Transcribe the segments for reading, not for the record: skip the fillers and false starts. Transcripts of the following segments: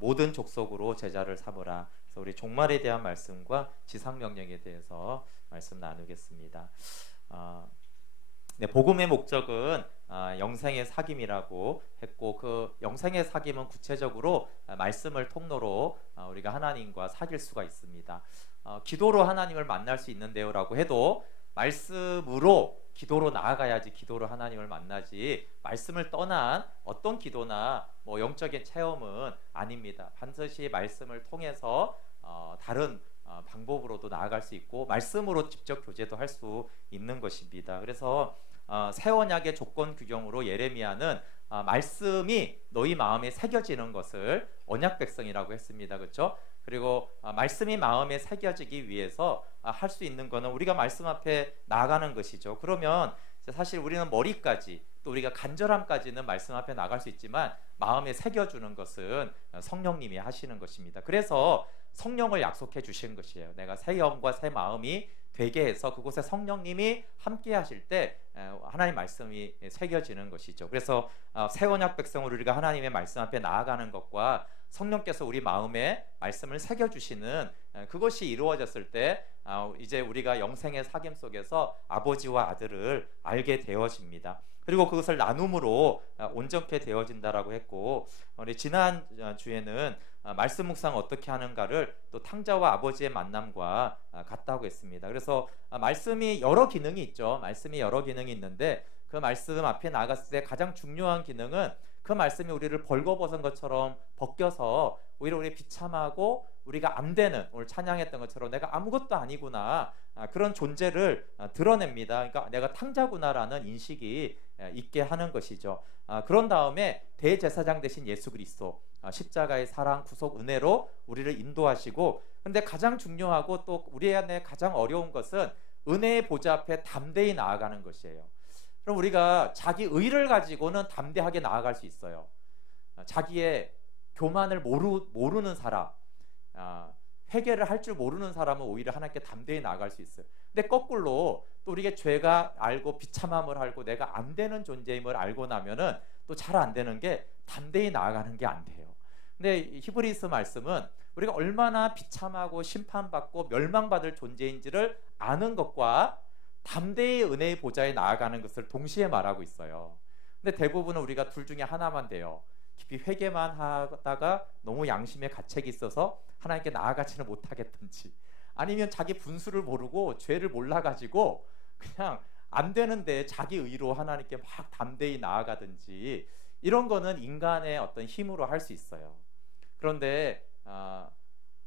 모든 족속으로 제자를 삼으라. 그래서 우리 종말에 대한 말씀과 지상명령에 대해서 말씀 나누겠습니다. 네, 복음의 목적은 영생의 사귐이라고 했고, 그 영생의 사귐은 구체적으로 말씀을 통로로 우리가 하나님과 사귈 수가 있습니다. 기도로 하나님을 만날 수 있는데요 라고 해도 말씀으로 기도로 나아가야지 기도로 하나님을 만나지, 말씀을 떠난 어떤 기도나 뭐 영적인 체험은 아닙니다. 반드시 말씀을 통해서 다른 방법으로도 나아갈 수 있고 말씀으로 직접 교제도 할 수 있는 것입니다. 그래서 새 언약의 조건 규정으로 예레미야는 말씀이 너희 마음에 새겨지는 것을 언약 백성이라고 했습니다. 그렇죠? 그리고 말씀이 마음에 새겨지기 위해서 할 수 있는 것은 우리가 말씀 앞에 나아가는 것이죠. 그러면 사실 우리는 머리까지 또 우리가 간절함까지는 말씀 앞에 나갈 수 있지만 마음에 새겨주는 것은 성령님이 하시는 것입니다. 그래서 성령을 약속해 주신 것이에요. 내가 새 영과 새 마음이 되게 해서 그곳에 성령님이 함께 하실 때 하나님 말씀이 새겨지는 것이죠. 그래서 새 언약 백성으로 우리가 하나님의 말씀 앞에 나아가는 것과 성령께서 우리 마음에 말씀을 새겨주시는 그것이 이루어졌을 때 이제 우리가 영생의 사귐 속에서 아버지와 아들을 알게 되어집니다. 그리고 그것을 나눔으로 온전케 되어진다라고 했고, 우리 지난 주에는 말씀 묵상 어떻게 하는가를 또 탕자와 아버지의 만남과 같다고 했습니다. 그래서 말씀이 여러 기능이 있죠. 말씀이 여러 기능이 있는데 그 말씀 앞에 나갔을 때 가장 중요한 기능은 그 말씀이 우리를 벌거벗은 것처럼 벗겨서 오히려 우리 비참하고 우리가 안 되는, 오늘 찬양했던 것처럼 내가 아무것도 아니구나 그런 존재를 드러냅니다. 그러니까 내가 탕자구나라는 인식이 있게 하는 것이죠. 그런 다음에 대제사장 되신 예수 그리스도 십자가의 사랑, 구속, 은혜로 우리를 인도하시고, 근데 가장 중요하고 또 우리 안에 가장 어려운 것은 은혜의 보좌 앞에 담대히 나아가는 것이에요. 그럼 우리가 자기 의를 가지고는 담대하게 나아갈 수 있어요. 자기의 교만을 모르는 사람, 회개를 할 줄 모르는 사람은 오히려 하나님께 담대히 나아갈 수 있어요. 근데 거꾸로 또 우리가 죄가 알고 비참함을 알고 내가 안 되는 존재임을 알고 나면은 또 잘 안 되는 게 담대히 나아가는 게 안 돼요. 근데 히브리서 말씀은 우리가 얼마나 비참하고 심판받고 멸망받을 존재인지를 아는 것과 담대히 은혜의 보좌에 나아가는 것을 동시에 말하고 있어요. 근데 대부분은 우리가 둘 중에 하나만 돼요. 깊이 회개만 하다가 너무 양심에 가책이 있어서 하나님께 나아가지는 못하겠든지, 아니면 자기 분수를 모르고 죄를 몰라가지고 그냥 안 되는데 자기 의로 하나님께 막 담대히 나아가든지, 이런 거는 인간의 어떤 힘으로 할 수 있어요. 그런데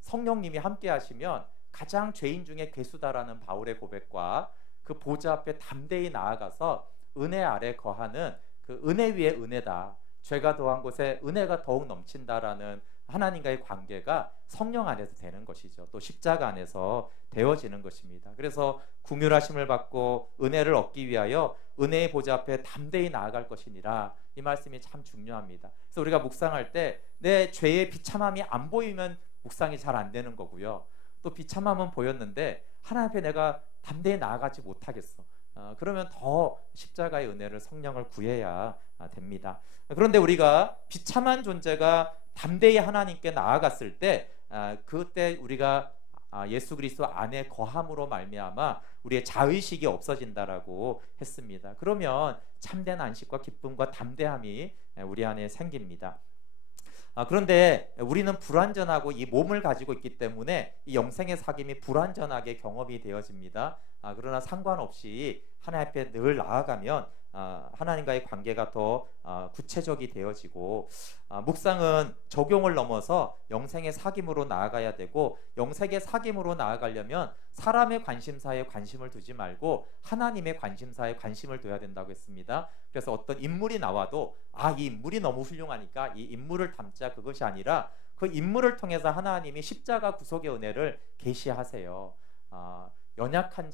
성령님이 함께 하시면 가장 죄인 중에 괴수다라는 바울의 고백과 그 보좌 앞에 담대히 나아가서 은혜 아래 거하는 그 은혜 위에 은혜다, 죄가 더한 곳에 은혜가 더욱 넘친다라는 하나님과의 관계가 성령 안에서 되는 것이죠. 또 십자가 안에서 되어지는 것입니다. 그래서 긍휼하심을 받고 은혜를 얻기 위하여 은혜의 보좌 앞에 담대히 나아갈 것이니라, 이 말씀이 참 중요합니다. 그래서 우리가 묵상할 때 내 죄의 비참함이 안 보이면 묵상이 잘 안 되는 거고요. 또 비참함은 보였는데 하나님 앞에 내가 담대히 나아가지 못하겠어. 그러면 더 십자가의 은혜를, 성령을 구해야 됩니다. 그런데 우리가 비참한 존재가 담대히 하나님께 나아갔을 때 그때 우리가 예수 그리스도 안에 거함으로 말미암아 우리의 자의식이 없어진다라고 했습니다. 그러면 참된 안식과 기쁨과 담대함이 우리 안에 생깁니다. 그런데 우리는 불완전하고 이 몸을 가지고 있기 때문에 이 영생의 사귐이 불완전하게 경험이 되어집니다. 그러나 상관없이 하나님 앞에 늘 나아가면 하나님과의 관계가 더 구체적이 되어지고, 묵상은 적용을 넘어서 영생의 사귐으로 나아가야 되고, 영생의 사귐으로 나아가려면 사람의 관심사에 관심을 두지 말고 하나님의 관심사에 관심을 둬야 된다고 했습니다. 그래서 어떤 인물이 나와도 이 인물이 너무 훌륭하니까 이 인물을 담자, 그것이 아니라 그 인물을 통해서 하나님이 십자가 구속의 은혜를 계시하세요. 연약한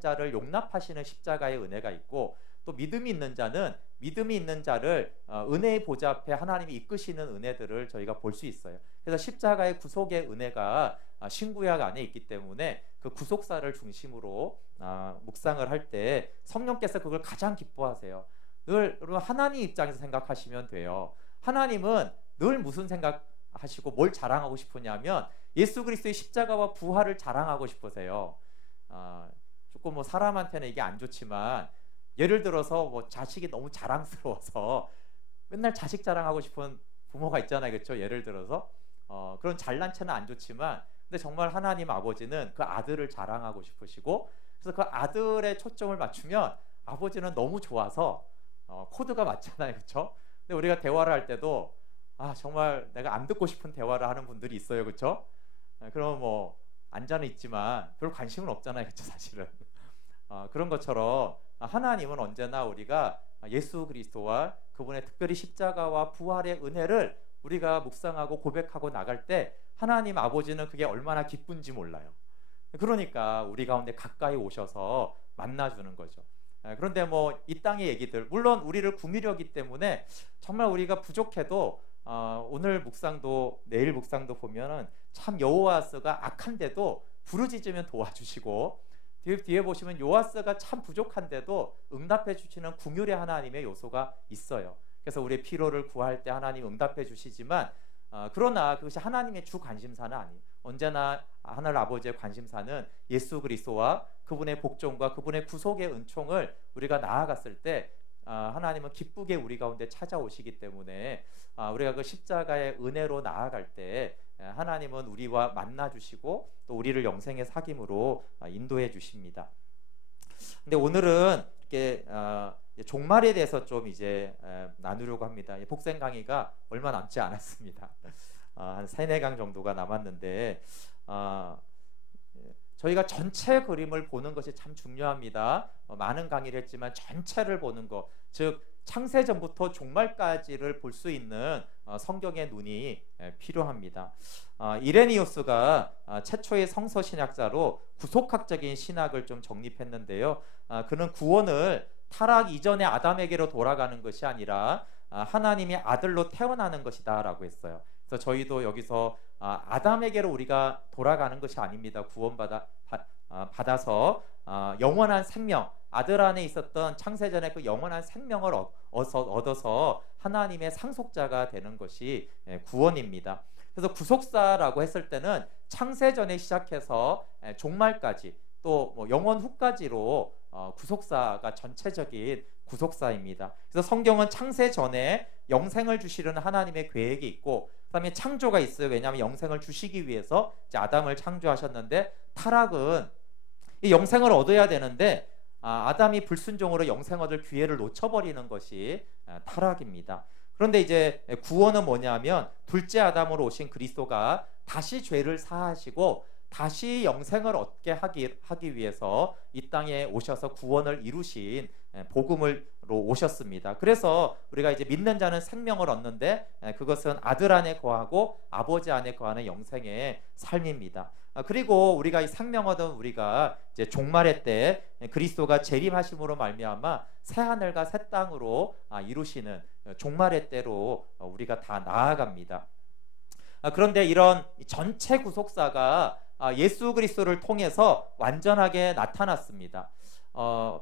자를 용납하시는 십자가의 은혜가 있고, 또 믿음이 있는 자는 믿음이 있는 자를 은혜의 보좌 앞에 하나님이 이끄시는 은혜들을 저희가 볼 수 있어요. 그래서 십자가의 구속의 은혜가 신구약 안에 있기 때문에 그 구속사를 중심으로 묵상을 할 때 성령께서 그걸 가장 기뻐하세요. 늘 여러분 하나님 입장에서 생각하시면 돼요. 하나님은 늘 무슨 생각 하시고 뭘 자랑하고 싶으냐면 예수 그리스도의 십자가와 부활을 자랑하고 싶으세요. 조금 뭐 사람한테는 이게 안 좋지만 예를 들어서 뭐 자식이 너무 자랑스러워서 맨날 자식 자랑하고 싶은 부모가 있잖아요, 그렇죠? 예를 들어서 그런 잘난 체는 안 좋지만 근데 정말 하나님 아버지는 그 아들을 자랑하고 싶으시고 그래서 그 아들의 초점을 맞추면 아버지는 너무 좋아서 코드가 맞잖아요, 그렇죠? 근데 우리가 대화를 할 때도 정말 내가 안 듣고 싶은 대화를 하는 분들이 있어요, 그렇죠? 그럼 뭐 앉아는 있지만 별 관심은 없잖아요, 그렇죠? 사실은 그런 것처럼 하나님은 언제나 우리가 예수 그리스도와 그분의 특별히 십자가와 부활의 은혜를 우리가 묵상하고 고백하고 나갈 때 하나님 아버지는 그게 얼마나 기쁜지 몰라요. 그러니까 우리 가운데 가까이 오셔서 만나주는 거죠. 그런데 뭐 이 땅의 얘기들, 물론 우리를 구미려기 때문에 정말 우리가 부족해도 오늘 묵상도 내일 묵상도 보면은 참 여호와스가 악한데도 부르짖으면 도와주시고 뒤에 보시면 요아스가 참 부족한데도 응답해 주시는 긍휼의 하나님의 요소가 있어요. 그래서 우리의 필요를 구할 때 하나님 응답해 주시지만 그러나 그것이 하나님의 주 관심사는 아니에요. 언제나 하늘 아버지의 관심사는 예수 그리스도와 그분의 복종과 그분의 구속의 은총을 우리가 나아갔을 때 하나님은 기쁘게 우리 가운데 찾아오시기 때문에 우리가 그 십자가의 은혜로 나아갈 때 하나님은 우리와 만나 주시고 또 우리를 영생의 사귐으로 인도해 주십니다. 근데 오늘은 이렇게 종말에 대해서 좀 이제 나누려고 합니다. 복생 강의가 얼마 남지 않았습니다. 한 3-4강 정도가 남았는데 저희가 전체 그림을 보는 것이 참 중요합니다. 많은 강의를 했지만 전체를 보는 것, 즉 창세전부터 종말까지를 볼 수 있는 성경의 눈이 필요합니다. 이레니우스가 최초의 성서신학자로 구속학적인 신학을 좀 정립했는데요. 그는 구원을 타락 이전의 아담에게로 돌아가는 것이 아니라 하나님의 아들로 태어나는 것이다 라고 했어요. 그래서 저희도 여기서 아담에게로 우리가 돌아가는 것이 아닙니다. 받아서 영원한 생명, 아들 안에 있었던 창세전에 그 영원한 생명을 얻어서 하나님의 상속자가 되는 것이 구원입니다. 그래서 구속사라고 했을 때는 창세전에 시작해서 종말까지 또 뭐 영원 후까지로 구속사가 전체적인 구속사입니다. 그래서 성경은 창세 전에 영생을 주시려는 하나님의 계획이 있고 그다음에 창조가 있어요. 왜냐하면 영생을 주시기 위해서 이제 아담을 창조하셨는데 타락은 이 영생을 얻어야 되는데 아담이 불순종으로 영생 얻을 기회를 놓쳐버리는 것이 타락입니다. 그런데 이제 구원은 뭐냐면 둘째 아담으로 오신 그리스도가 다시 죄를 사하시고 다시 영생을 얻게 하기 위해서 이 땅에 오셔서 구원을 이루신 복음으로 오셨습니다. 그래서 우리가 이제 믿는 자는 생명을 얻는데 그것은 아들 안에 거하고 아버지 안에 거하는 영생의 삶입니다. 그리고 우리가 이 생명 얻은 우리가 이제 종말의 때 그리스도가 재림하심으로 말미암아 새 하늘과 새 땅으로 이루시는 종말의 때로 우리가 다 나아갑니다. 그런데 이런 전체 구속사가 예수 그리스도를 통해서 완전하게 나타났습니다.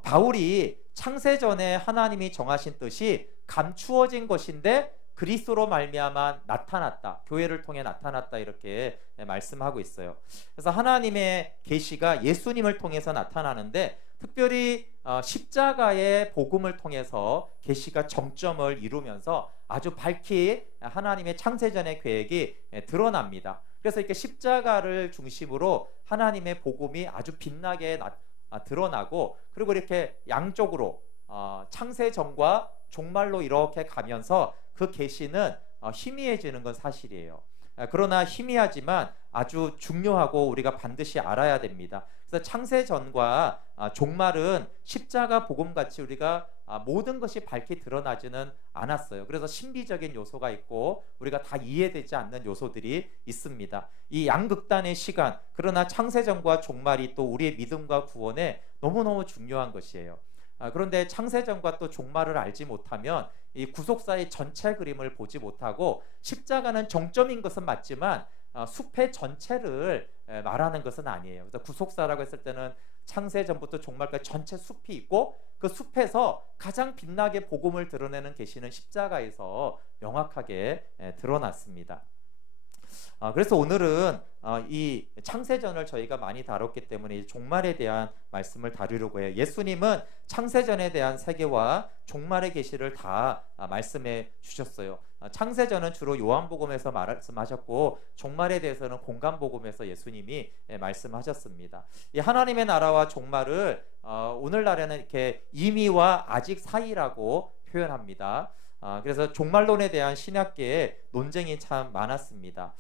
바울이 창세전에 하나님이 정하신 뜻이 감추어진 것인데 그리스도로 말미암아 나타났다. 교회를 통해 나타났다. 이렇게 말씀하고 있어요. 그래서 하나님의 계시가 예수님을 통해서 나타나는데 특별히 십자가의 복음을 통해서 계시가 정점을 이루면서 아주 밝히 하나님의 창세전의 계획이 드러납니다. 그래서 이렇게 십자가를 중심으로 하나님의 복음이 아주 빛나게 드러나고 그리고 이렇게 양쪽으로 창세전과 종말로 이렇게 가면서 그 계시는 희미해지는 건 사실이에요. 그러나 희미하지만 아주 중요하고 우리가 반드시 알아야 됩니다. 그래서 창세전과 종말은 십자가 복음같이 우리가 모든 것이 밝히 드러나지는 않았어요. 그래서 신비적인 요소가 있고 우리가 다 이해되지 않는 요소들이 있습니다. 이 양극단의 시간, 그러나 창세전과 종말이 또 우리의 믿음과 구원에 너무너무 중요한 것이에요. 그런데 창세전과 또 종말을 알지 못하면 이 구속사의 전체 그림을 보지 못하고 십자가는 정점인 것은 맞지만 숲의 전체를 말하는 것은 아니에요. 그래서 구속사라고 했을 때는 창세전부터 종말까지 전체 숲이 있고 그 숲에서 가장 빛나게 복음을 드러내는 계시는 십자가에서 명확하게 드러났습니다. 그래서 오늘은 이 창세전을 저희가 많이 다뤘기 때문에 종말에 대한 말씀을 다루려고 해요. 예수님은 창세전에 대한 세계와 종말의 계시를 다 말씀해 주셨어요. 창세전은 주로 요한복음에서 말씀하셨고 종말에 대해서는 공간복음에서 예수님이 말씀하셨습니다. 이 하나님의 나라와 종말을 오늘날에는 이렇게 이미와 아직 사이라고 표현합니다. 그래서 종말론에 대한 신학계의 논쟁이 참 많았습니다.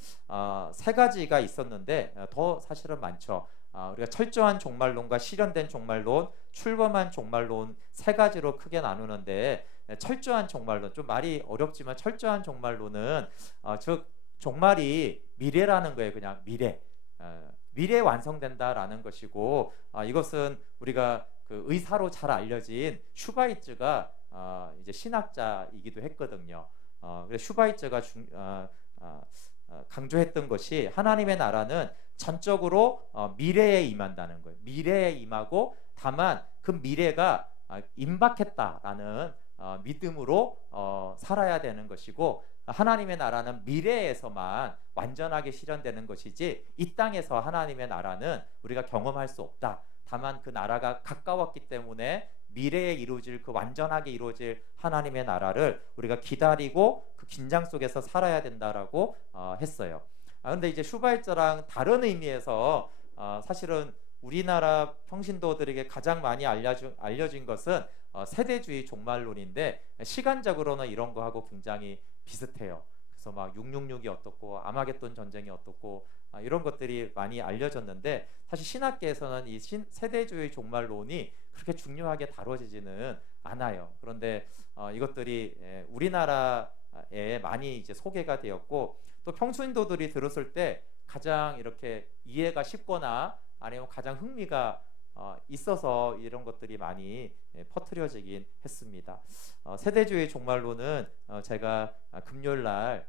세 가지가 있었는데 더 사실은 많죠. 우리가 철저한 종말론과 실현된 종말론, 출범한 종말론 세 가지로 크게 나누는데, 철저한 종말론, 좀 말이 어렵지만 철저한 종말론은 즉 종말이 미래라는 거예요. 그냥 미래에 완성된다라는 것이고, 이것은 우리가 그 의사로 잘 알려진 슈바이츠가 이제 신학자이기도 했거든요. 그래서 슈바이츠가 강조했던 것이 하나님의 나라는 전적으로 미래에 임한다는 거예요. 미래에 임하고 다만 그 미래가 임박했다라는 믿음으로 살아야 되는 것이고, 하나님의 나라는 미래에서만 완전하게 실현되는 것이지 이 땅에서 하나님의 나라는 우리가 경험할 수 없다. 다만 그 나라가 가까웠기 때문에 미래에 이루어질, 그 완전하게 이루어질 하나님의 나라를 우리가 기다리고 그 긴장 속에서 살아야 된다라고 했어요. 그런데 이제 슈바이처랑 다른 의미에서 사실은 우리나라 평신도들에게 가장 많이 알려진 것은 세대주의 종말론인데, 시간적으로는 이런 거하고 굉장히 비슷해요. 그래서 막 666이 어떻고 아마겟돈 전쟁이 어떻고 이런 것들이 많이 알려졌는데, 사실 신학계에서는 이 세대주의 종말론이 그렇게 중요하게 다뤄지지는 않아요. 그런데 이것들이 우리나라에 많이 이제 소개가 되었고, 또 평신도들이 들었을 때 가장 이렇게 이해가 쉽거나 아니면 가장 흥미가 있어서 이런 것들이 많이 퍼뜨려지긴 했습니다. 세대주의 종말론은 제가 금요일날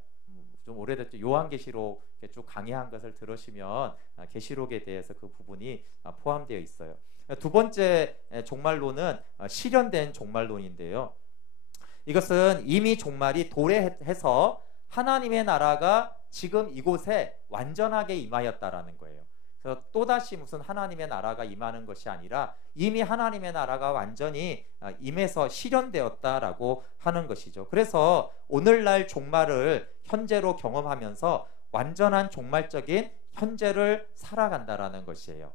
좀 오래됐죠. 요한계시록 쭉 강의한 것을 들으시면 계시록에 대해서 그 부분이 포함되어 있어요. 두 번째 종말론은 실현된 종말론인데요. 이것은 이미 종말이 도래해서 하나님의 나라가 지금 이곳에 완전하게 임하였다라는 거예요. 그래서 또다시 무슨 하나님의 나라가 임하는 것이 아니라 이미 하나님의 나라가 완전히 임해서 실현되었다라고 하는 것이죠. 그래서 오늘날 종말을 현재로 경험하면서 완전한 종말적인 현재를 살아간다라는 것이에요.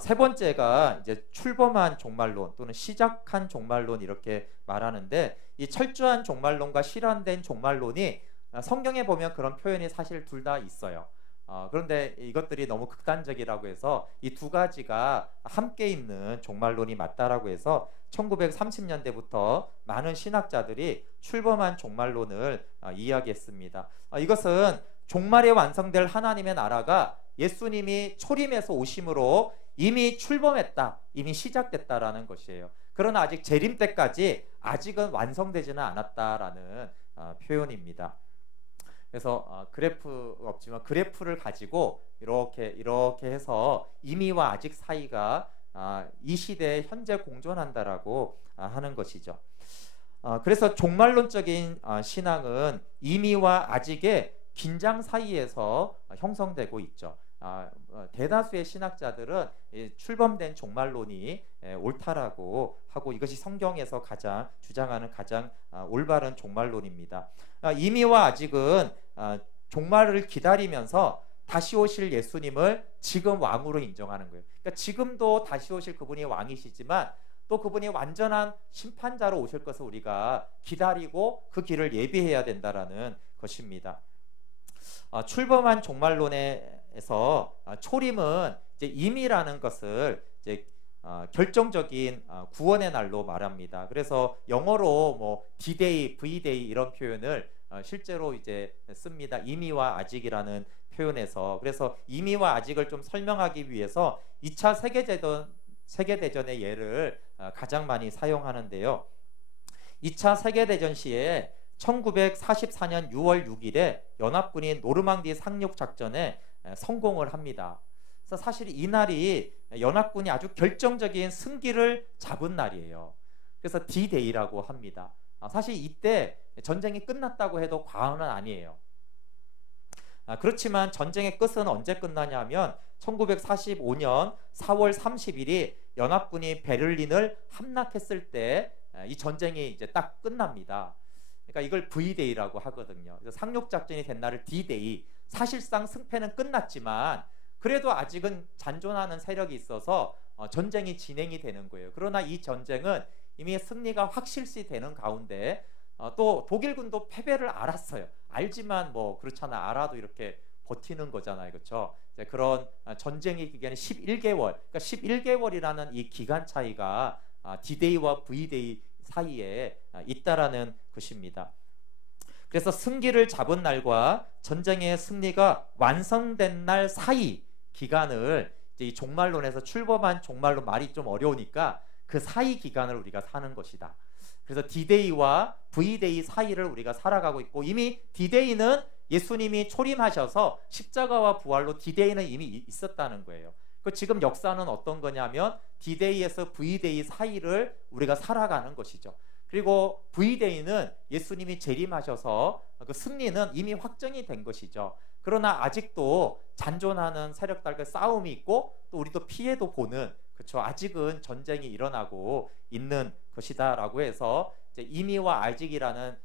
세 번째가 이제 출범한 종말론 또는 시작한 종말론 이렇게 말하는데, 이 철저한 종말론과 실현된 종말론이 성경에 보면 그런 표현이 사실 둘 다 있어요. 그런데 이것들이 너무 극단적이라고 해서 이 두 가지가 함께 있는 종말론이 맞다라고 해서 1930년대부터 많은 신학자들이 출범한 종말론을 이야기했습니다. 이것은 종말에 완성될 하나님의 나라가 예수님이 초림에서 오심으로 이미 출범했다, 이미 시작됐다라는 것이에요. 그러나 아직 재림 때까지 아직은 완성되지는 않았다라는 표현입니다. 그래서 그래프 없지만 그래프를 가지고 이렇게 해서 이미와 아직 사이가 이 시대에 현재 공존한다라고 하는 것이죠. 그래서 종말론적인 신앙은 이미와 아직의 긴장 사이에서 형성되고 있죠. 대다수의 신학자들은 출범된 종말론이 옳다라고 하고, 이것이 성경에서 가장 주장하는 가장 올바른 종말론입니다. 이미와 아직은 종말을 기다리면서 다시 오실 예수님을 지금 왕으로 인정하는 거예요. 그러니까 지금도 다시 오실 그분이 왕이시지만 또 그분이 완전한 심판자로 오실 것을 우리가 기다리고 그 길을 예비해야 된다라는 것입니다. 출범한 종말론에서 초림은 이제 임이라는 것을 이제 결정적인 구원의 날로 말합니다. 그래서 영어로 뭐 D-Day, V-Day 이런 표현을 실제로 이제 씁니다. 임의와 아직이라는 표현에서. 그래서 임의와 아직을 좀 설명하기 위해서 2차 세계대전의 예를 가장 많이 사용하는데요. 2차 세계대전 시에 1944년 6월 6일에 연합군이 노르망디 상륙 작전에 성공을 합니다. 그래서 사실 이 날이 연합군이 아주 결정적인 승기를 잡은 날이에요. 그래서 D-Day라고 합니다. 사실 이때 전쟁이 끝났다고 해도 과언은 아니에요. 그렇지만 전쟁의 끝은 언제 끝나냐면 1945년 4월 30일이 연합군이 베를린을 함락했을 때 이 전쟁이 이제 딱 끝납니다. 그러니까 이걸 V-Day라고 하거든요. 그래서 상륙작전이 된 날을 D-Day. 사실상 승패는 끝났지만 그래도 아직은 잔존하는 세력이 있어서 전쟁이 진행이 되는 거예요. 그러나 이 전쟁은 이미 승리가 확실시 되는 가운데 또 독일군도 패배를 알았어요. 알지만 뭐 그렇잖아. 알아도 이렇게 버티는 거잖아요. 그렇죠? 그런 전쟁의 기간이 11개월. 그러니까 11개월이라는 이 기간 차이가 D-Day와 V-Day 사이에 있다라는 것입니다. 그래서 승기를 잡은 날과 전쟁의 승리가 완성된 날 사이 기간을 이제 이 종말론에서 출범한 종말론 말이 좀 어려우니까 그 사이 기간을 우리가 사는 것이다. 그래서 D-Day와 V-Day 사이를 우리가 살아가고 있고 이미 D-Day는 예수님이 초림하셔서 십자가와 부활로 D-Day는 이미 있었다는 거예요. 그 지금 역사는 어떤 거냐면 D-Day에서 V-Day 사이를 우리가 살아가는 것이죠. 그리고 V-Day는 예수님이 재림하셔서 그 승리는 이미 확정이 된 것이죠. 그러나 아직도 잔존하는 세력들과 싸움이 있고 또 우리도 피해도 보는 그렇죠. 아직은 전쟁이 일어나고 있는 것이다라고 해서 이제 이미와 아직이라는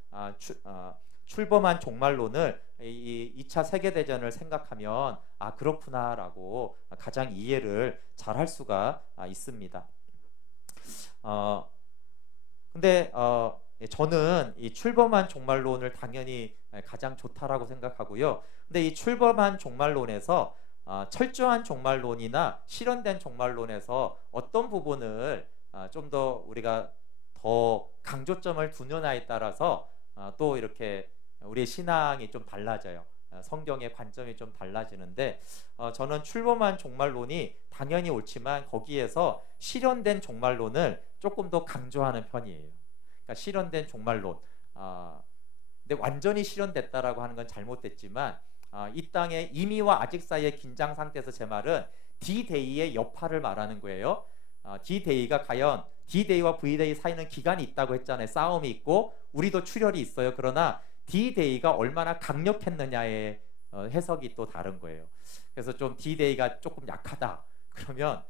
출범한 종말론을 이 2차 세계대전을 생각하면 그렇구나라고 가장 이해를 잘 할 수가 있습니다. 근데 저는 이 출범한 종말론을 당연히 가장 좋다라고 생각하고요. 근데 이 출범한 종말론에서 철저한 종말론이나 실현된 종말론에서 어떤 부분을 좀 더 우리가 더 강조점을 두느냐에 따라서 또 이렇게 우리의 신앙이 좀 달라져요. 성경의 관점이 좀 달라지는데 저는 출범한 종말론이 당연히 옳지만 거기에서 실현된 종말론을 조금 더 강조하는 편이에요. 그러니까 실현된 종말론. 근데 완전히 실현됐다라고 하는 건 잘못됐지만 이 땅의 이미와 아직 사이의 긴장 상태에서 제 말은 D-Day의 여파를 말하는 거예요. D-Day가 과연 D-Day와 V-Day 사이는 기간이 있다고 했잖아요. 싸움이 있고 우리도 출혈이 있어요. 그러나 D-Day가 얼마나 강력했느냐의 해석이 또 다른 거예요. 그래서 좀 D-Day가 조금 약하다. 그러면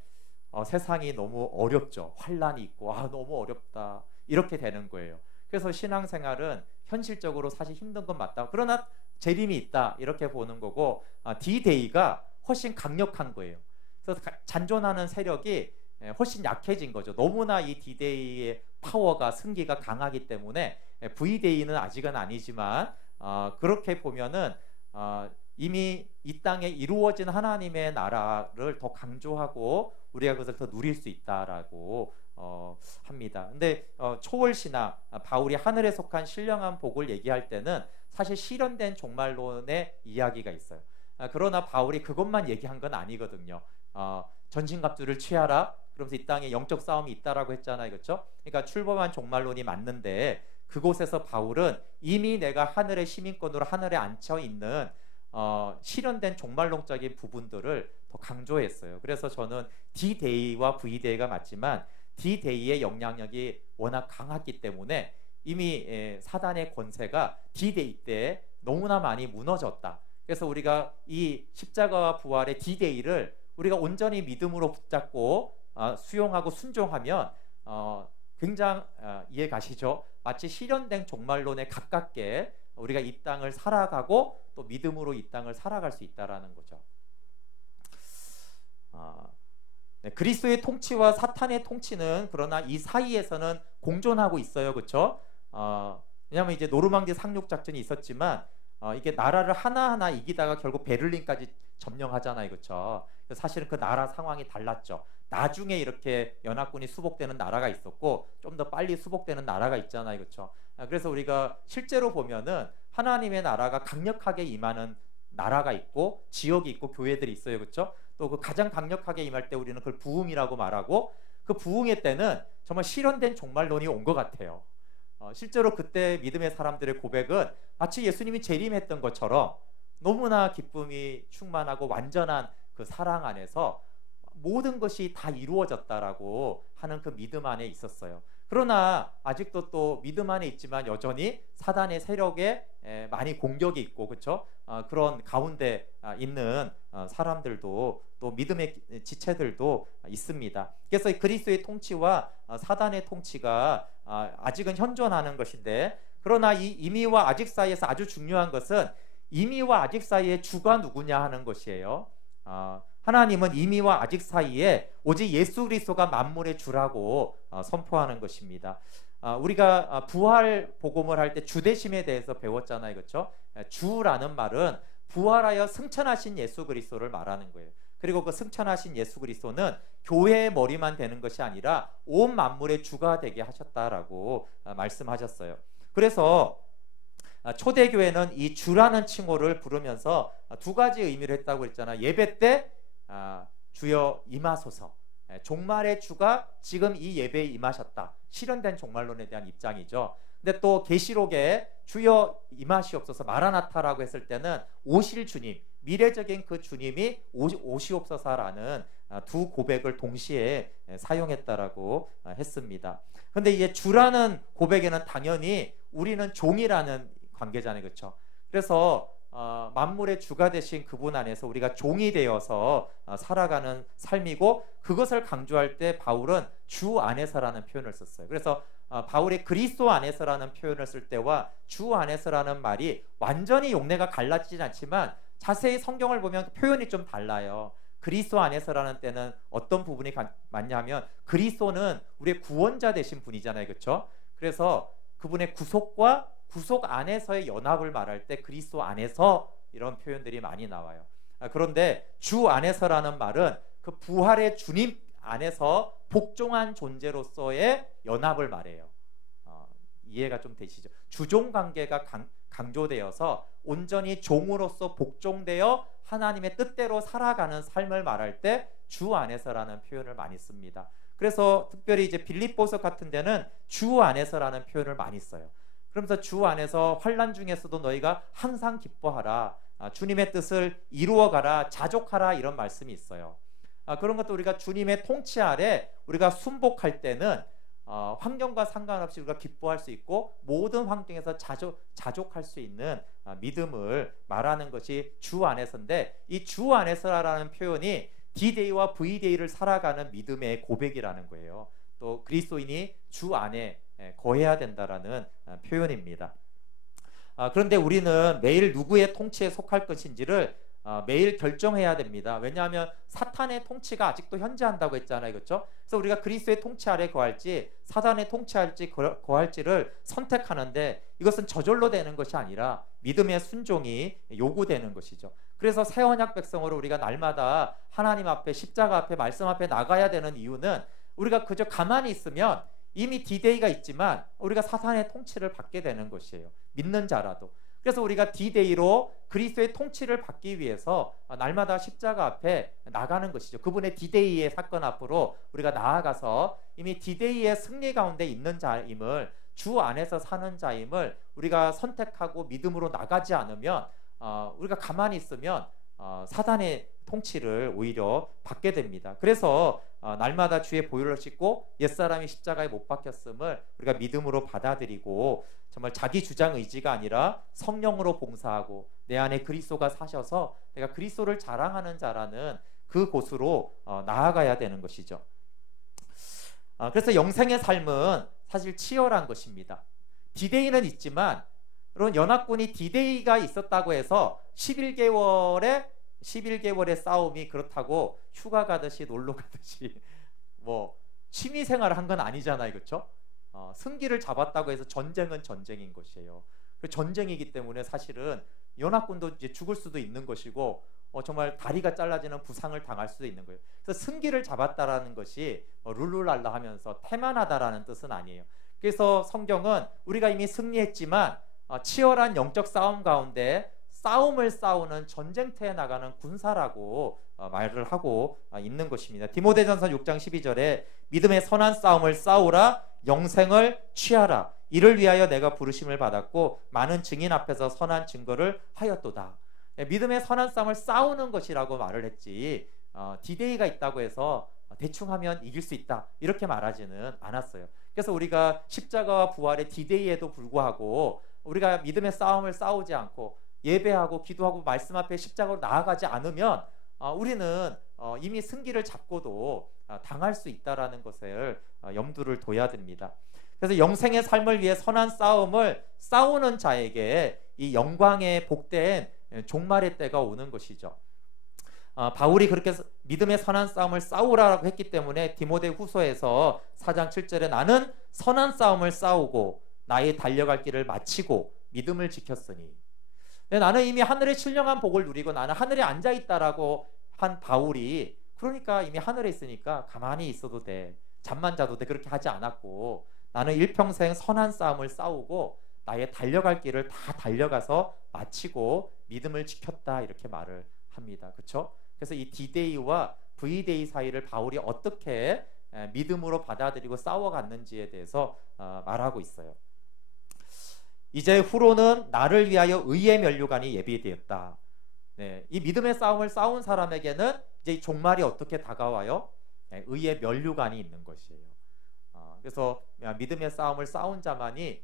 세상이 너무 어렵죠. 환란이 있고 너무 어렵다. 이렇게 되는 거예요. 그래서 신앙생활은 현실적으로 사실 힘든 건 맞다. 그러나 재림이 있다. 이렇게 보는 거고 D-Day가 훨씬 강력한 거예요. 그래서 잔존하는 세력이 훨씬 약해진 거죠. 너무나 이 D-Day의 파워가 승기가 강하기 때문에 V-Day는 아직은 아니지만 그렇게 보면은 이미 이 땅에 이루어진 하나님의 나라를 더 강조하고 우리가 그것을 더 누릴 수 있다라고 합니다. 근데 초월신앙 바울이 하늘에 속한 신령한 복을 얘기할 때는 사실 실현된 종말론의 이야기가 있어요. 그러나 바울이 그것만 얘기한 건 아니거든요. 전신갑주를 취하라. 그러면서 이 땅에 영적 싸움이 있다라고 했잖아요. 그렇죠? 그러니까 출범한 종말론이 맞는데 그곳에서 바울은 이미 내가 하늘의 시민권으로 하늘에 앉혀 있는 실현된 종말론적인 부분들을 더 강조했어요. 그래서 저는 D-Day와 V-Day가 맞지만 D-Day의 영향력이 워낙 강했기 때문에 이미 사단의 권세가 D-Day 때 너무나 많이 무너졌다. 그래서 우리가 이 십자가와 부활의 D-Day를 우리가 온전히 믿음으로 붙잡고 수용하고 순종하면 굉장히 이해 가시죠? 마치 실현된 종말론에 가깝게 우리가 이 땅을 살아가고 또 믿음으로 이 땅을 살아갈 수 있다라는 거죠. 네, 그리스도의 통치와 사탄의 통치는 그러나 이 사이에서는 공존하고 있어요. 그렇죠? 왜냐하면 이제 노르망디 상륙 작전이 있었지만 이게 나라를 하나하나 이기다가 결국 베를린까지 점령하잖아요. 그렇죠? 사실은 그 나라 상황이 달랐죠. 나중에 이렇게 연합군이 수복되는 나라가 있었고 좀 더 빨리 수복되는 나라가 있잖아요. 그렇죠? 그래서 우리가 실제로 보면은 하나님의 나라가 강력하게 임하는 나라가 있고 지역이 있고 교회들이 있어요. 그렇죠? 또 그 가장 강력하게 임할 때 우리는 그걸 부흥이라고 말하고 그 부흥의 때는 정말 실현된 종말론이 온 것 같아요. 실제로 그때 믿음의 사람들의 고백은 마치 예수님이 재림했던 것처럼 너무나 기쁨이 충만하고 완전한 그 사랑 안에서 모든 것이 다 이루어졌다라고 하는 그 믿음 안에 있었어요. 그러나 아직도 또 믿음 안에 있지만 여전히 사단의 세력에 많이 공격이 있고, 그렇죠? 그런 가운데 있는 사람들도, 또 믿음의 지체들도 있습니다. 그래서 그리스도의 통치와 사단의 통치가 아직은 현존하는 것인데, 그러나 이 이미와 아직 사이에서 아주 중요한 것은 이미와 아직 사이의 주가 누구냐 하는 것이에요. 하나님은 이미와 아직 사이에 오직 예수 그리스도가 만물의 주라고 선포하는 것입니다. 우리가 부활 복음을 할 때 주되심에 대해서 배웠잖아요, 그렇죠? 주라는 말은 부활하여 승천하신 예수 그리스도를 말하는 거예요. 그리고 그 승천하신 예수 그리스도는 교회의 머리만 되는 것이 아니라 온 만물의 주가 되게 하셨다라고 말씀하셨어요. 그래서 초대교회는 이 주라는 칭호를 부르면서 두 가지 의미를 했다고 했잖아요. 예배 때 주여 임하소서, 종말의 주가 지금 이 예배에 임하셨다, 실현된 종말론에 대한 입장이죠. 근데 또 계시록에 주여 임하시옵소서, 마라나타라고 했을 때는 오실 주님, 미래적인 그 주님이 오시옵소서라는 두 고백을 동시에 사용했다라고 했습니다. 근데 이제 주라는 고백에는 당연히 우리는 종이라는 관계잖아요, 그렇죠? 그래서 만물의 주가 되신 그분 안에서 우리가 종이 되어서 살아가는 삶이고, 그것을 강조할 때 바울은 주 안에서라는 표현을 썼어요. 그래서 바울이 그리스도 안에서라는 표현을 쓸 때와 주 안에서라는 말이 완전히 용례가 갈라지진 않지만 자세히 성경을 보면 표현이 좀 달라요. 그리스도 안에서라는 때는 어떤 부분이 맞냐면, 그리스도는 우리의 구원자 되신 분이잖아요, 그렇죠? 그래서 그분의 구속과 구속 안에서의 연합을 말할 때 그리스도 안에서 이런 표현들이 많이 나와요. 그런데 주 안에서라는 말은 그 부활의 주님 안에서 복종한 존재로서의 연합을 말해요. 이해가 좀 되시죠? 주종 관계가 강조되어서 온전히 종으로서 복종되어 하나님의 뜻대로 살아가는 삶을 말할 때 주 안에서라는 표현을 많이 씁니다. 그래서 특별히 이제 빌립보서 같은 데는 주 안에서라는 표현을 많이 써요. 그러면서 주 안에서 환난 중에서도 너희가 항상 기뻐하라, 주님의 뜻을 이루어가라, 자족하라, 이런 말씀이 있어요. 그런 것도 우리가 주님의 통치 아래 우리가 순복할 때는 환경과 상관없이 우리가 기뻐할 수 있고 모든 환경에서 자족할 수 있는 믿음을 말하는 것이 주 안에서인데, 이 주 안에서라는 표현이 D-Day와 V-Day를 살아가는 믿음의 고백이라는 거예요. 또 그리스도인이 주 안에 거해야 된다라는 표현입니다. 그런데 우리는 매일 누구의 통치에 속할 것인지를 매일 결정해야 됩니다. 왜냐하면 사탄의 통치가 아직도 현재한다고 했잖아요, 그렇죠? 그래서 우리가 그리스도의 통치 아래 거할지 사단의 통치할지 거할지를 선택하는데, 이것은 저절로 되는 것이 아니라 믿음의 순종이 요구되는 것이죠. 그래서 새 언약 백성으로 우리가 날마다 하나님 앞에, 십자가 앞에, 말씀 앞에 나가야 되는 이유는, 우리가 그저 가만히 있으면 이미 D-Day가 있지만 우리가 사탄의 통치를 받게 되는 것이에요, 믿는 자라도. 그래서 우리가 D-Day로 그리스도의 통치를 받기 위해서 날마다 십자가 앞에 나가는 것이죠. 그분의 D-Day의 사건 앞으로 우리가 나아가서 이미 D-Day의 승리 가운데 있는 자임을, 주 안에서 사는 자임을 우리가 선택하고 믿음으로 나가지 않으면, 우리가 가만히 있으면 사단의 통치를 오히려 받게 됩니다. 그래서 날마다 주의 보혈을 씻고 옛사람이 십자가에 못 박혔음을 우리가 믿음으로 받아들이고, 정말 자기 주장 의지가 아니라 성령으로 봉사하고 내 안에 그리스도가 사셔서 내가 그리스도를 자랑하는 자라는 그 곳으로 나아가야 되는 것이죠. 그래서 영생의 삶은 사실 치열한 것입니다. D-Day는 있지만, 그런 연합군이 D-Day가 있었다고 해서 11개월의 싸움이 그렇다고 휴가 가듯이 놀러 가듯이 뭐 취미 생활을 한 건 아니잖아요, 그렇죠? 승기를 잡았다고 해서 전쟁은 전쟁인 것이에요. 그 전쟁이기 때문에 사실은 연합군도 이제 죽을 수도 있는 것이고, 정말 다리가 잘라지는 부상을 당할 수도 있는 거예요. 그래서 승기를 잡았다라는 것이 룰루랄라 하면서 태만하다라는 뜻은 아니에요. 그래서 성경은 우리가 이미 승리했지만 치열한 영적 싸움 가운데 싸움을 싸우는 전쟁터에 나가는 군사라고 말을 하고 있는 것입니다. 디모데전서 6장 12절에 믿음의 선한 싸움을 싸우라, 영생을 취하라, 이를 위하여 내가 부르심을 받았고 많은 증인 앞에서 선한 증거를 하였도다. 믿음의 선한 싸움을 싸우는 것이라고 말을 했지, D-Day가 있다고 해서 대충 하면 이길 수 있다 이렇게 말하지는 않았어요. 그래서 우리가 십자가와 부활의 디데이에도 불구하고 우리가 믿음의 싸움을 싸우지 않고 예배하고 기도하고 말씀 앞에 십자가로 나아가지 않으면 우리는 이미 승기를 잡고도 당할 수 있다라는 것을 염두를 둬야 됩니다. 그래서 영생의 삶을 위해 선한 싸움을 싸우는 자에게 이 영광의 복된 종말의 때가 오는 것이죠. 바울이 그렇게 믿음의 선한 싸움을 싸우라고 했기 때문에 디모데 후서에서 4장 7절에 나는 선한 싸움을 싸우고 나의 달려갈 길을 마치고 믿음을 지켰으니, 나는 이미 하늘의 신령한 복을 누리고 나는 하늘에 앉아있다라고 한 바울이, 그러니까 이미 하늘에 있으니까 가만히 있어도 돼, 잠만 자도 돼, 그렇게 하지 않았고 나는 일평생 선한 싸움을 싸우고 나의 달려갈 길을 다 달려가서 마치고 믿음을 지켰다, 이렇게 말을 합니다. 그렇죠? 그래서 이 D-Day와 V-Day 사이를 바울이 어떻게 믿음으로 받아들이고 싸워갔는지에 대해서 말하고 있어요. 이제 후로는 나를 위하여 의의 면류관이 예비되었다. 네, 이 믿음의 싸움을 싸운 사람에게는 이제 이 종말이 어떻게 다가와요? 의의 면류관이 있는 것이에요. 그래서 믿음의 싸움을 싸운 자만이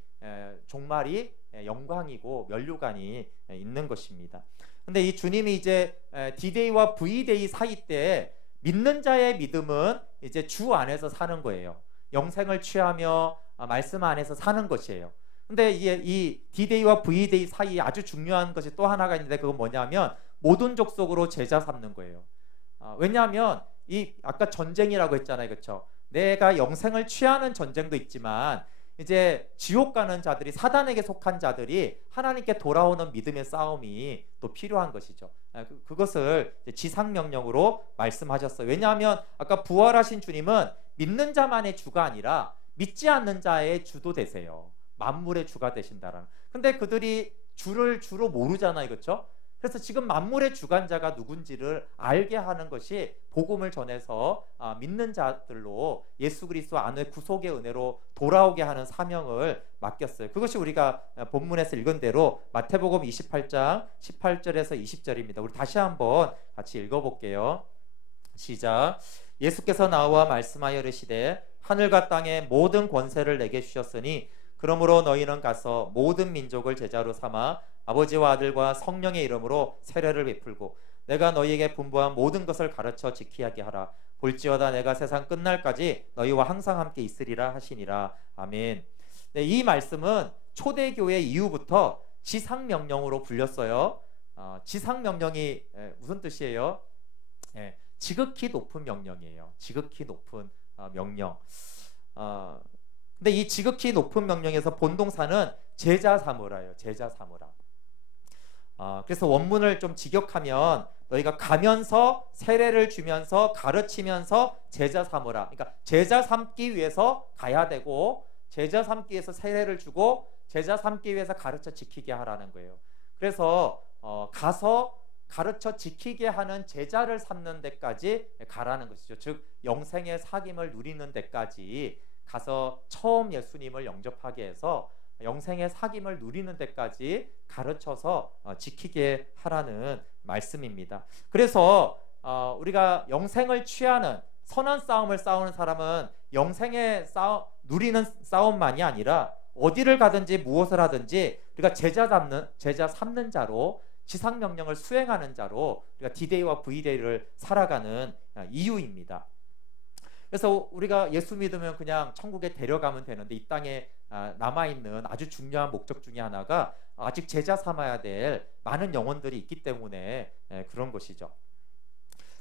종말이 영광이고 면류관이 있는 것입니다. 근데 이 주님이 이제 D-Day와 V-Day 사이 때 믿는 자의 믿음은 이제 주 안에서 사는 거예요. 영생을 취하며 말씀 안에서 사는 것이에요. 근데 이 D-Day와 V-Day 사이에 아주 중요한 것이 또 하나가 있는데, 그건 뭐냐면 모든 족속으로 제자 삼는 거예요. 왜냐하면 이 아까 전쟁이라고 했잖아요, 그렇죠? 내가 영생을 취하는 전쟁도 있지만 이제 지옥 가는 자들이, 사단에게 속한 자들이 하나님께 돌아오는 믿음의 싸움이 또 필요한 것이죠. 그것을 지상명령으로 말씀하셨어요. 왜냐하면 아까 부활하신 주님은 믿는 자만의 주가 아니라 믿지 않는 자의 주도 되세요. 만물의 주가 되신다라는. 근데 그들이 주를 주로 모르잖아요, 그렇죠? 그래서 지금 만물의 주관자가 누군지를 알게 하는 것이 복음을 전해서 믿는 자들로 예수 그리스도 안의 구속의 은혜로 돌아오게 하는 사명을 맡겼어요. 그것이 우리가 본문에서 읽은 대로 마태복음 28장 18절에서 20절입니다. 우리 다시 한번 같이 읽어볼게요. 시작. 예수께서 나와 말씀하여 이르시되 하늘과 땅의 모든 권세를 내게 주셨으니 그러므로 너희는 가서 모든 민족을 제자로 삼아 아버지와 아들과 성령의 이름으로 세례를 베풀고 내가 너희에게 분부한 모든 것을 가르쳐 지키게 하라. 볼지어다 내가 세상 끝날까지 너희와 항상 함께 있으리라 하시니라. 아멘. 네, 이 말씀은 초대교회 이후부터 지상명령으로 불렸어요. 지상명령이 무슨 뜻이에요? 지극히 높은 명령이에요. 지극히 높은 명령. 근데 이 지극히 높은 명령에서 본동사는 제자 삼으라예요. 제자 삼으라. 그래서 원문을 좀 직역하면 너희가 가면서 세례를 주면서 가르치면서 제자 삼으라. 그러니까 제자 삼기 위해서 가야 되고 제자 삼기 위해서 세례를 주고 제자 삼기 위해서 가르쳐 지키게 하라는 거예요. 그래서 가서 가르쳐 지키게 하는 제자를 삼는 데까지 가라는 것이죠. 즉 영생의 사귐을 누리는 데까지 가서 처음 예수님을 영접하게 해서 영생의 사귐을 누리는 데까지 가르쳐서 지키게 하라는 말씀입니다. 그래서 우리가 영생을 취하는 선한 싸움을 싸우는 사람은 영생의 누리는 싸움만이 아니라 어디를 가든지 무엇을 하든지 우리가 제자 삼는 자로 지상명령을 수행하는 자로 우리가 D-Day와 V-Day를 살아가는 이유입니다. 그래서 우리가 예수 믿으면 그냥 천국에 데려가면 되는데 이 땅에 남아있는 아주 중요한 목적 중에 하나가 아직 제자 삼아야 될 많은 영혼들이 있기 때문에 그런 것이죠.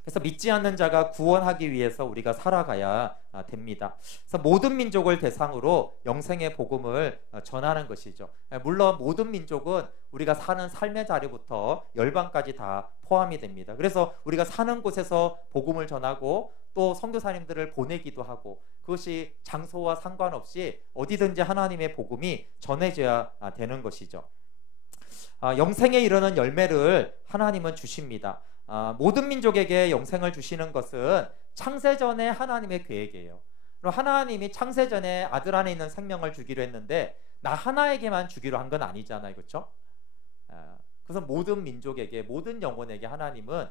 그래서 믿지 않는 자가 구원하기 위해서 우리가 살아가야 됩니다. 그래서 모든 민족을 대상으로 영생의 복음을 전하는 것이죠. 물론 모든 민족은 우리가 사는 삶의 자리부터 열방까지 다 포함이 됩니다. 그래서 우리가 사는 곳에서 복음을 전하고 또 선교사님들을 보내기도 하고 그것이 장소와 상관없이 어디든지 하나님의 복음이 전해져야 되는 것이죠. 영생에 이르는 열매를 하나님은 주십니다. 모든 민족에게 영생을 주시는 것은 창세전에 하나님의 계획이에요. 하나님이 창세전에 아들 안에 있는 생명을 주기로 했는데 나 하나에게만 주기로 한 건 아니잖아요, 그렇죠? 그래서 모든 민족에게, 모든 영혼에게 하나님은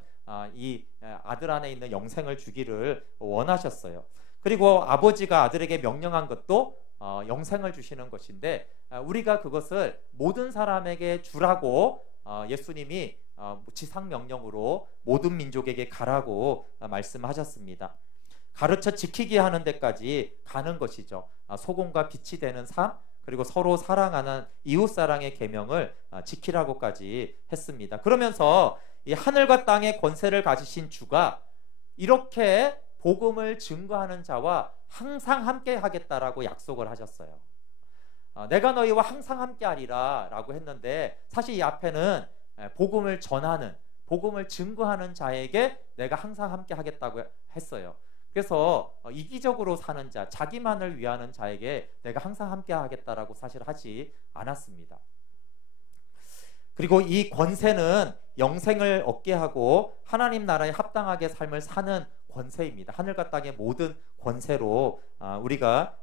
이 아들 안에 있는 영생을 주기를 원하셨어요. 그리고 아버지가 아들에게 명령한 것도 영생을 주시는 것인데 우리가 그것을 모든 사람에게 주라고 예수님이 지상명령으로 모든 민족에게 가라고 말씀하셨습니다. 가르쳐 지키게 하는 데까지 가는 것이죠. 소금과 빛이 되는 삶, 그리고 서로 사랑하는 이웃사랑의 계명을 지키라고까지 했습니다. 그러면서 이 하늘과 땅의 권세를 가지신 주가 이렇게 복음을 증거하는 자와 항상 함께 하겠다라고 약속을 하셨어요. 내가 너희와 항상 함께 하리라 라고 했는데, 사실 이 앞에는 복음을 전하는, 복음을 증거하는 자에게 내가 항상 함께 하겠다고 했어요. 그래서 이기적으로 사는 자, 자기만을 위하는 자에게 내가 항상 함께 하겠다라고 사실 하지 않았습니다. 그리고 이 권세는 영생을 얻게 하고 하나님 나라에 합당하게 삶을 사는 권세입니다. 하늘과 땅의 모든 권세로 우리가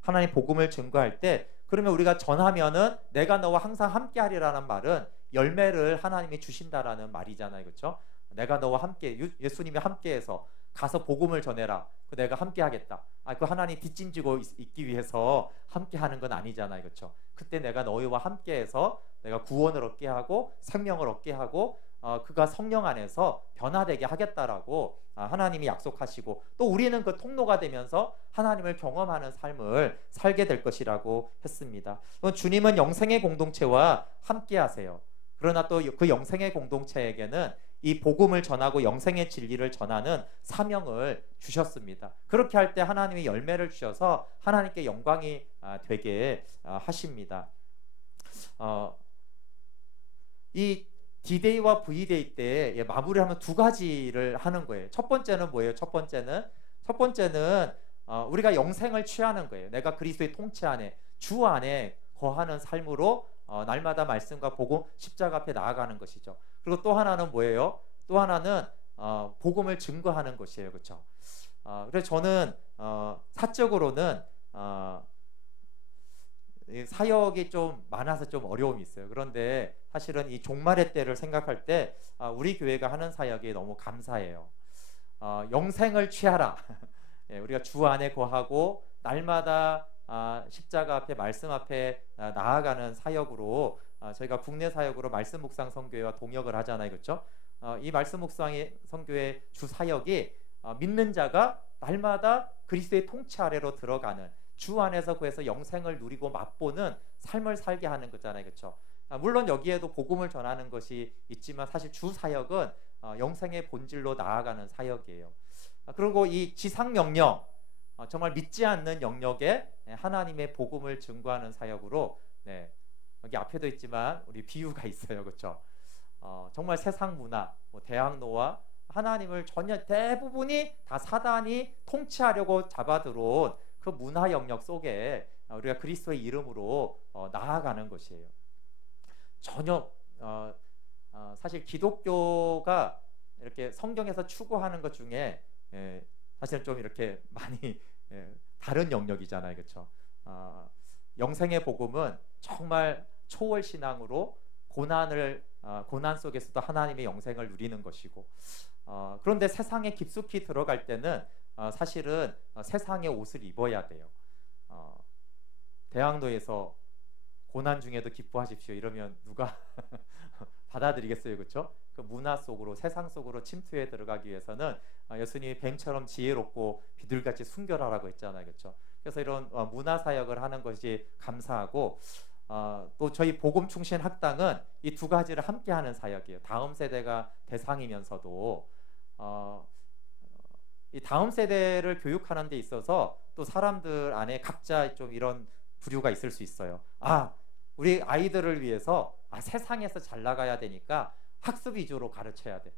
하나님 복음을 증거할 때, 그러면 우리가 전하면은 내가 너와 항상 함께 하리라는 말은 열매를 하나님이 주신다라는 말이잖아요. 그렇죠? 내가 너와 함께, 예수님이 함께해서 가서 복음을 전해라. 내가 함께 하겠다. 그 하나님 뒷짐지고 있기 위해서 함께 하는 건 아니잖아요. 그렇죠? 그때 내가 너희와 함께해서 내가 구원을 얻게 하고 생명을 얻게 하고 그가 성령 안에서 변화되게 하겠다라고 하나님이 약속하시고, 또 우리는 그 통로가 되면서 하나님을 경험하는 삶을 살게 될 것이라고 했습니다. 주님은 영생의 공동체와 함께 하세요. 그러나 또 그 영생의 공동체에게는 이 복음을 전하고 영생의 진리를 전하는 사명을 주셨습니다. 그렇게 할 때 하나님이 열매를 주셔서 하나님께 영광이 되게 하십니다. 이 D-Day와 V-Day 때 마무리하면 두 가지를 하는 거예요. 첫 번째는 뭐예요? 첫 번째는 우리가 영생을 취하는 거예요. 내가 그리스도의 통치 안에, 주 안에 거하는 삶으로 날마다 말씀과 복음, 십자가 앞에 나아가는 것이죠. 그리고 또 하나는 뭐예요? 또 하나는 복음을 증거하는 것이에요. 그렇죠? 그래서 저는 사적으로는 사역이 좀 많아서 좀 어려움이 있어요. 그런데 사실은 이 종말의 때를 생각할 때 우리 교회가 하는 사역이 너무 감사해요. 영생을 취하라. 우리가 주 안에 거하고 날마다 십자가 앞에, 말씀 앞에 나아가는 사역으로 저희가 국내 사역으로 말씀 묵상 선교회와 동역을 하잖아요. 그렇죠? 이 말씀 묵상 선교회 주 사역이 믿는 자가 날마다 그리스도의 통치 아래로 들어가는, 주 안에서 구해서 영생을 누리고 맛보는 삶을 살게 하는 거잖아요. 그렇죠? 물론 여기에도 복음을 전하는 것이 있지만 사실 주 사역은 영생의 본질로 나아가는 사역이에요. 그리고 이 지상명령, 정말 믿지 않는 영역에 하나님의 복음을 증거하는 사역으로, 여기 앞에도 있지만 우리 비유가 있어요. 그렇죠? 정말 세상 문화, 대학로와 하나님을 전혀 대부분이 다 사단이 통치하려고 잡아들어온 그 문화 영역 속에 우리가 그리스도의 이름으로 나아가는 것이에요. 전혀 사실 기독교가 이렇게 성경에서 추구하는 것 중에 사실 좀 이렇게 많이 다른 영역이잖아요. 그렇죠? 영생의 복음은 정말 초월 신앙으로 고난 속에서도 하나님의 영생을 누리는 것이고, 그런데 세상에 깊숙이 들어갈 때는 사실은 세상의 옷을 입어야 돼요. 대학로에서 고난 중에도 기뻐하십시오 이러면 누가 받아들이겠어요. 그렇죠? 그 문화 속으로, 세상 속으로 침투해 들어가기 위해서는 예수님이 뱀처럼 지혜롭고 비둘같이 순결하라고 했잖아요. 그렇죠? 그래서 이런 문화 사역을 하는 것이 감사하고, 또 저희 복음 충신 학당은 이 두 가지를 함께 하는 사역이에요. 다음 세대가 대상이면서도 이 다음 세대를 교육하는 데 있어서 또 사람들 안에 각자 좀 이런 부류가 있을 수 있어요. 우리 아이들을 위해서 세상에서 잘 나가야 되니까 학습 위주로 가르쳐야 돼.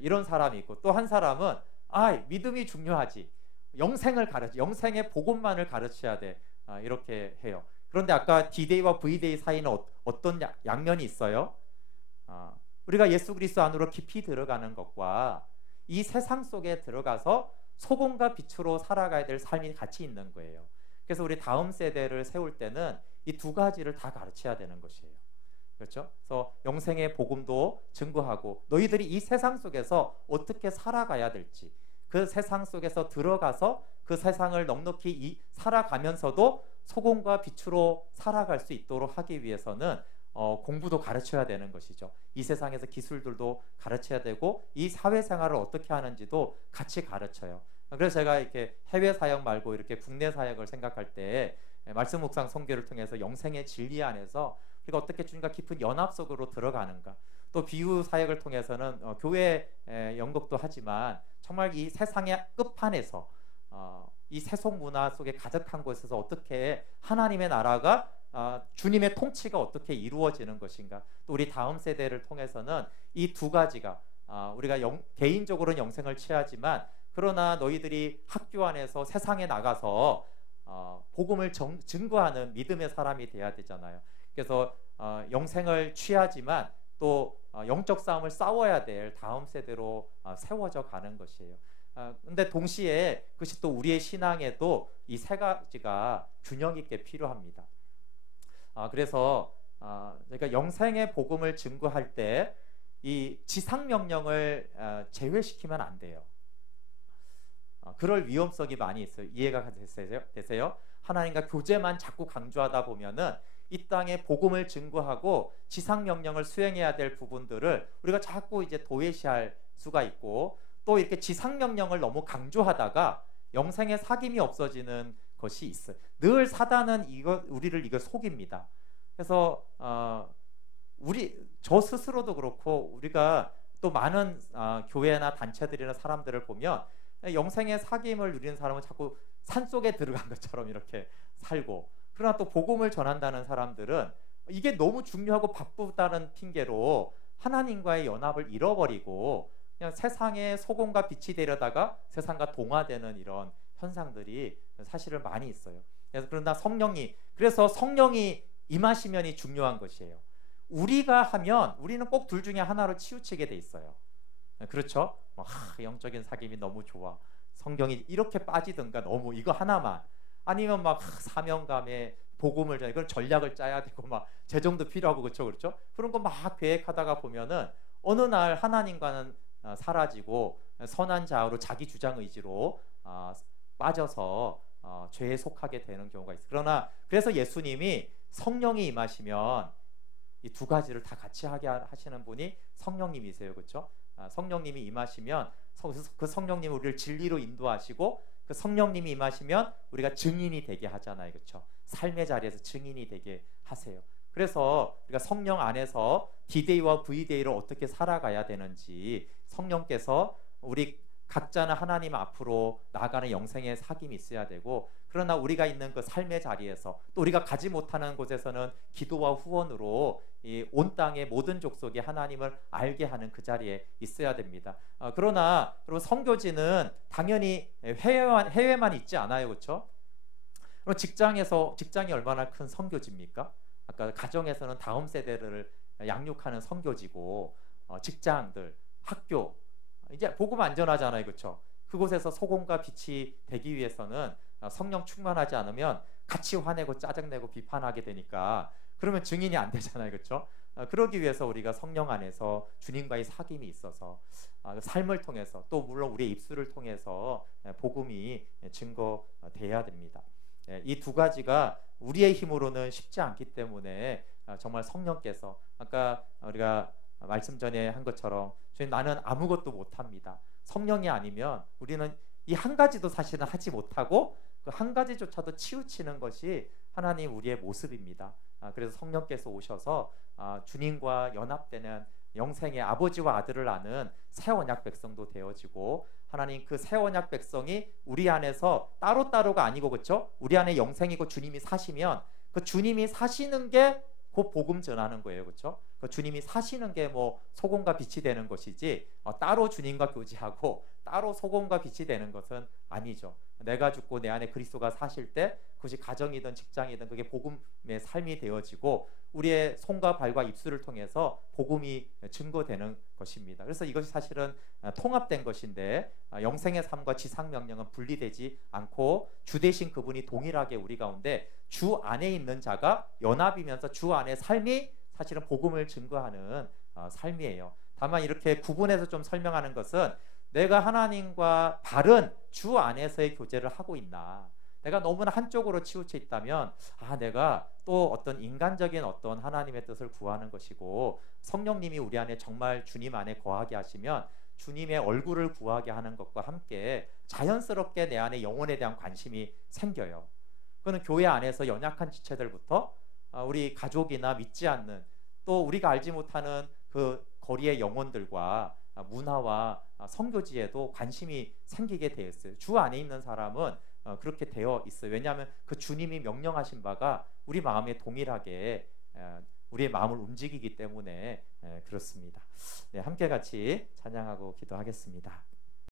이런 사람이 있고, 또 한 사람은 믿음이 중요하지, 영생의 복음만을 가르쳐야 돼. 이렇게 해요. 그런데 아까 D-Day와 V-Day 사이는 어떤 양면이 있어요? 우리가 예수 그리스도 안으로 깊이 들어가는 것과 이 세상 속에 들어가서 소금과 빛으로 살아가야 될 삶이 같이 있는 거예요. 그래서 우리 다음 세대를 세울 때는 이 두 가지를 다 가르쳐야 되는 것이에요. 그렇죠? 그래서 영생의 복음도 증거하고, 너희들이 이 세상 속에서 어떻게 살아가야 될지, 그 세상 속에서 들어가서 그 세상을 넉넉히 살아가면서도 소금과 빛으로 살아갈 수 있도록 하기 위해서는 공부도 가르쳐야 되는 것이죠. 이 세상에서 기술들도 가르쳐야 되고 이 사회생활을 어떻게 하는지도 같이 가르쳐요. 그래서 제가 이렇게 해외 사역 말고 이렇게 국내 사역을 생각할 때 말씀 묵상 선교를 통해서 영생의 진리 안에서 우리가 어떻게 주님과 깊은 연합 속으로 들어가는가, 또 비유 사역을 통해서는 교회 연극도 하지만 정말 이 세상의 끝판에서 이 세속 문화 속에 가득한 곳에서 어떻게 하나님의 나라가 주님의 통치가 어떻게 이루어지는 것인가, 또 우리 다음 세대를 통해서는 이 두 가지가 우리가 개인적으로는 영생을 취하지만 그러나 너희들이 학교 안에서 세상에 나가서 복음을 증거하는 믿음의 사람이 돼야 되잖아요. 그래서 영생을 취하지만 또 영적 싸움을 싸워야 될 다음 세대로 세워져 가는 것이에요. 근데 동시에 그것이 또 우리의 신앙에도 이 세 가지가 균형 있게 필요합니다. 그래서 저희가 영생의 복음을 증거할 때 이 지상 명령을 제외시키면 안 돼요. 그럴 위험성이 많이 있어요. 이해가 되세요? 하나님과 교제만 자꾸 강조하다 보면은 이 땅에 복음을 증거하고 지상 명령을 수행해야 될 부분들을 우리가 자꾸 이제 도외시할 수가 있고, 또 이렇게 지상 명령을 너무 강조하다가 영생의 사귐이 없어지는 것이 있어요. 늘 사단은 우리를 이걸 속입니다. 그래서 저 스스로도 그렇고 우리가 또 많은 교회나 단체들이나 사람들을 보면 영생의 사귐을 누리는 사람은 자꾸 산속에 들어간 것처럼 이렇게 살고, 그러나 또 복음을 전한다는 사람들은 이게 너무 중요하고 바쁘다는 핑계로 하나님과의 연합을 잃어버리고 그냥 세상의 소금과 빛이 되려다가 세상과 동화되는 이런 현상들이 사실은 많이 있어요. 그러나 그래서 성령이 임하시면이 중요한 것이에요. 우리가 하면 우리는 꼭 둘 중에 하나로 치우치게 돼 있어요. 그렇죠? 영적인 사귐이 너무 좋아, 성경이 이렇게 빠지든가 너무 이거 하나만, 아니면 막 사명감에 복음을 전해, 그런 전략을 짜야 되고 막 재정도 필요하고 그렇죠? 그런 거 막 계획하다가 보면은 어느 날 하나님과는 사라지고 선한 자아로 자기 주장 의지로 빠져서 죄에 속하게 되는 경우가 있어요. 그래서 예수님이 성령이 임하시면 이 두 가지를 다 같이 하게 하시는 분이 성령님이세요. 그렇죠? 성령님이 임하시면 그 성령님이 우리를 진리로 인도하시고, 그 성령님이 임하시면 우리가 증인이 되게 하잖아요. 그렇죠? 삶의 자리에서 증인이 되게 하세요. 그래서 우리가 성령 안에서 D-Day와 V-Day를 어떻게 살아가야 되는지, 성령께서 우리 각자는 하나님 앞으로 나아가는 영생의 사귐이 있어야 되고, 그러나 우리가 있는 그 삶의 자리에서 또 우리가 가지 못하는 곳에서는 기도와 후원으로 이 온 땅의 모든 족속이 하나님을 알게 하는 그 자리에 있어야 됩니다. 그러나 여러분, 선교지는 당연히 해외만 있지 않아요. 그렇죠? 그럼 직장이 얼마나 큰 선교지입니까? 아까 가정에서는 다음 세대를 양육하는 선교지고, 직장들, 학교, 이제 복음 안전하잖아요. 그렇죠? 그곳에서 소금과 빛이 되기 위해서는 성령 충만하지 않으면 같이 화내고 짜증내고 비판하게 되니까, 그러면 증인이 안 되잖아요. 그렇죠? 그러기 위해서 우리가 성령 안에서 주님과의 사귐이 있어서 삶을 통해서, 또 물론 우리의 입술을 통해서 복음이 증거돼야 됩니다. 이 두 가지가 우리의 힘으로는 쉽지 않기 때문에 정말 성령께서, 아까 우리가 말씀 전에 한 것처럼 나는 아무것도 못합니다. 성령이 아니면 우리는 이 한 가지도 사실은 하지 못하고 그 한 가지조차도 치우치는 것이 하나님 우리의 모습입니다. 그래서 성령께서 오셔서 주님과 연합되는 영생의 아버지와 아들을 아는 새 언약 백성도 되어지고, 하나님 그 새 언약 백성이 우리 안에서 따로따로가 아니고, 그렇죠? 우리 안에 영생이고 주님이 사시면 그 주님이 사시는 게 곧 복음 전하는 거예요. 그렇죠? 그 주님이 사시는 게 뭐 소금과 빛이 되는 것이지, 따로 주님과 교제하고 따로 소금과 빛이 되는 것은 아니죠. 내가 죽고 내 안에 그리스도가 사실 때 그것이 가정이든 직장이든 그게 복음의 삶이 되어지고 우리의 손과 발과 입술을 통해서 복음이 증거되는 것입니다. 그래서 이것이 사실은 통합된 것인데, 영생의 삶과 지상 명령은 분리되지 않고 주 대신 그분이 동일하게 우리 가운데 주 안에 있는 자가 연합이면서 주 안의 삶이 사실은 복음을 증거하는 삶이에요. 다만 이렇게 구분해서 좀 설명하는 것은, 내가 하나님과 바른 주 안에서의 교제를 하고 있나, 내가 너무나 한쪽으로 치우쳐 있다면 내가 또 어떤 인간적인 어떤 하나님의 뜻을 구하는 것이고 성령님이 우리 안에 정말 주님 안에 거하게 하시면 주님의 얼굴을 구하게 하는 것과 함께 자연스럽게 내 안에 영혼에 대한 관심이 생겨요. 그거는 교회 안에서 연약한 지체들부터 우리 가족이나 믿지 않는 또 우리가 알지 못하는 그 거리의 영혼들과 문화와 선교지에도 관심이 생기게 되어 있어요. 주 안에 있는 사람은 그렇게 되어 있어요. 왜냐하면 그 주님이 명령하신 바가 우리 마음에 동일하게 우리의 마음을 움직이기 때문에 그렇습니다. 네, 함께 같이 찬양하고 기도하겠습니다.